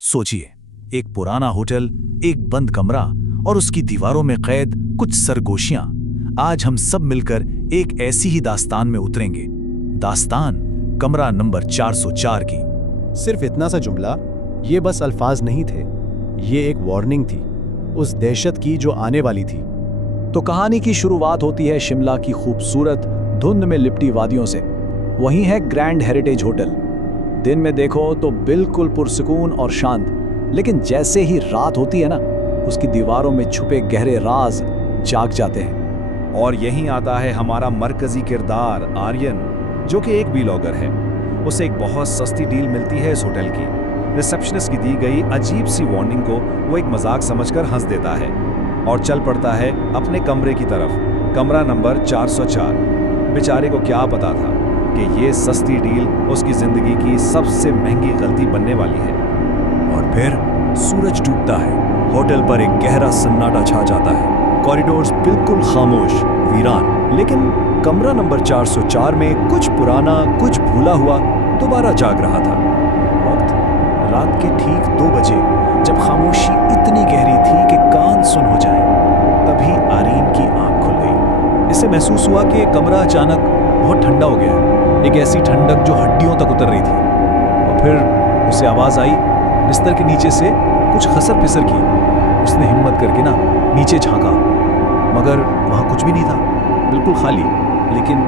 सोचिए, एक पुराना होटल, एक बंद कमरा और उसकी दीवारों में कैद कुछ सरगोशियां। आज हम सब मिलकर एक ऐसी ही दास्तान में उतरेंगे। दास्तान कमरा नंबर 404 की। सिर्फ इतना सा जुमला, ये बस अल्फाज नहीं थे, ये एक वार्निंग थी, उस दहशत की जो आने वाली थी। तो कहानी की शुरुआत होती है शिमला की खूबसूरत धुंध में लिपटी वादियों से। वहीं है ग्रैंड हेरिटेज होटल। दिन में देखो तो बिल्कुल पुरसुकून और शांत, लेकिन जैसे ही रात होती है ना, उसकी दीवारों में छुपे गहरे राज जाग जाते हैं। और यहीं आता है हमारा मरकजी किरदार आर्यन, जो कि एक व्लॉगर है। उसे एक बहुत सस्ती डील मिलती है इस होटल की। रिसेप्शनिस्ट की दी गई अजीब सी वार्निंग को वो एक मजाक समझकर हंस देता है और चल पड़ता है अपने कमरे की तरफ, कमरा नंबर 404। बेचारे को क्या पता था कि ये सस्ती डील उसकी जिंदगी की सबसे महंगी गलती बनने वाली है। और फिर सूरज डूबता है, होटल पर एक गहरा सन्नाटा छा जाता है। कॉरिडोर्स बिल्कुल खामोश, वीरान, लेकिन कमरा नंबर 404 में कुछ पुराना, कुछ भूला हुआ दोबारा जाग रहा था। वक्त रात के ठीक 2 बजे, जब खामोशी इतनी गहरी थी कि कान सुन हो जाए, तभी आर्यन की आंख खुल गई। इसे महसूस हुआ कि कमरा अचानक बहुत ठंडा हो गया, एक ऐसी ठंडक जो हड्डियों तक उतर रही थी। और फिर उसे आवाज आई, बिस्तर के नीचे से कुछ खसर फिसर की। उसने हिम्मत करके नीचे झांका, मगर वहां कुछ भी नहीं था, बिल्कुल खाली। लेकिन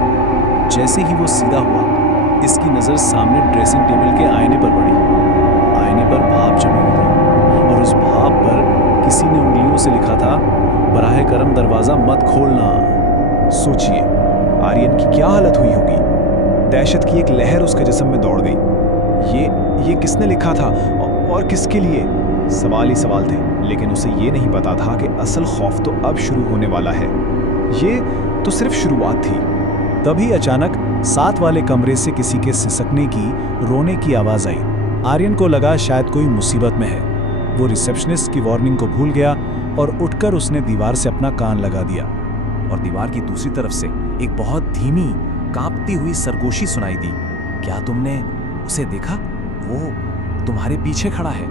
जैसे ही वो सीधा हुआ, इसकी नजर सामने ड्रेसिंग टेबल के आईने पर पड़ी। आईने पर भाप जमी हुई थी और उस भाप पर किसी ने उंगलियों से लिखा था, बराहे करम दरवाजा मत खोलना। सोचिए आर्यन की क्या हालत हुई होगी। दहशत की एक लहर उसके जिस्म में दौड़ गई। ये किसने लिखा था और किसके लिए? सवाल ही सवाल थे, लेकिन उसे ये नहीं पता था कि असल खौफ तो अब शुरू होने वाला है। ये तो सिर्फ शुरुआत थी। तभी अचानक साथ वाले कमरे से किसी के सिसकने की, रोने की आवाज आई। आर्यन को लगा शायद कोई मुसीबत में है। वो रिसेप्शनिस्ट की वार्निंग को भूल गया और उठकर उसने दीवार से अपना कान लगा दिया। और दीवार की दूसरी तरफ से एक बहुत धीमी, कांपती हुई सरगोशी सुनाई दी। क्या तुमने उसे देखा? वो तुम्हारे पीछे खड़ा है।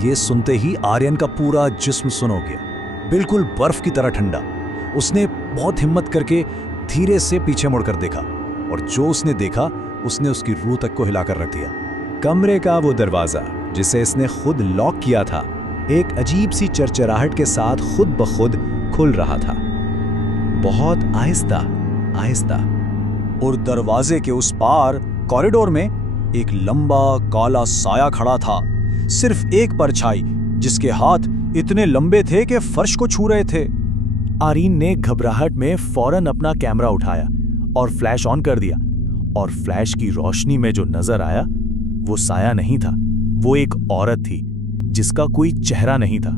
ये सुनते ही आर्यन का पूरा जिस्म सुन हो गया, बिल्कुल बर्फ की तरह ठंडा। उसने बहुत हिम्मत करके धीरे से पीछे मुड़कर देखा, और जो उसने देखा उसने उसकी रूह तक को हिलाकर रख दिया। कमरे का वो दरवाजा जिसे इसने खुद लॉक किया था, एक अजीब सी चरचराहट के साथ खुद ब खुद खुल रहा था, बहुत आहिस्ता आहिस्ता। और दरवाजे के उस पार कॉरिडोर में एक लंबा काला साया खड़ा था, सिर्फ एक परछाई, जिसके हाथ इतने लंबे थे कि फर्श को छू रहे थे। आर्यन ने घबराहट में फौरन अपना कैमरा उठाया और फ्लैश ऑन कर दिया, और फ्लैश की रोशनी में जो नजर आया वो साया नहीं था, वो एक औरत थी जिसका कोई चेहरा नहीं था,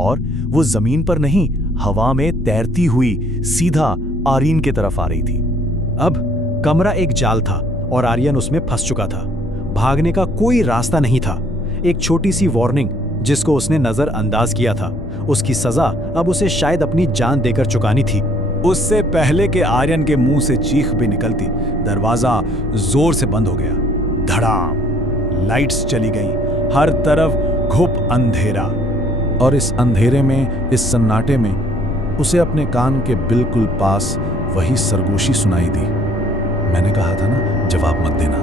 और वो जमीन पर नहीं, हवा में तैरती हुई सीधा आर्यन की तरफ आ रही थी। अब कमरा एक जाल था और आर्यन उसमें फंस चुका था। भागने का कोई रास्ता नहीं था। एक छोटी सी वार्निंग जिसको उसने नजरअंदाज किया था, उसकी सजा अब उसे शायद अपनी जान देकर चुकानी थी। उससे पहले कि आर्यन के मुंह से चीख भी निकलती, दरवाजा जोर से बंद हो गया। धड़ाम, लाइट्स चली गई, हर तरफ घुप अंधेरा। और इस अंधेरे में, इस सन्नाटे में उसे अपने कान के बिल्कुल पास वही सरगोशी सुनाई दी। मैंने कहा था ना, जवाब मत देना।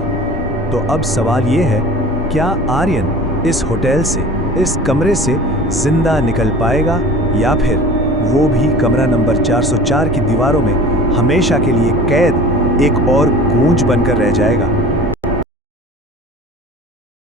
तो अब सवाल ये है, क्या आर्यन इस होटल से, इस कमरे से जिंदा निकल पाएगा, या फिर वो भी कमरा नंबर 404 की दीवारों में हमेशा के लिए कैद एक और गूंज बनकर रह जाएगा?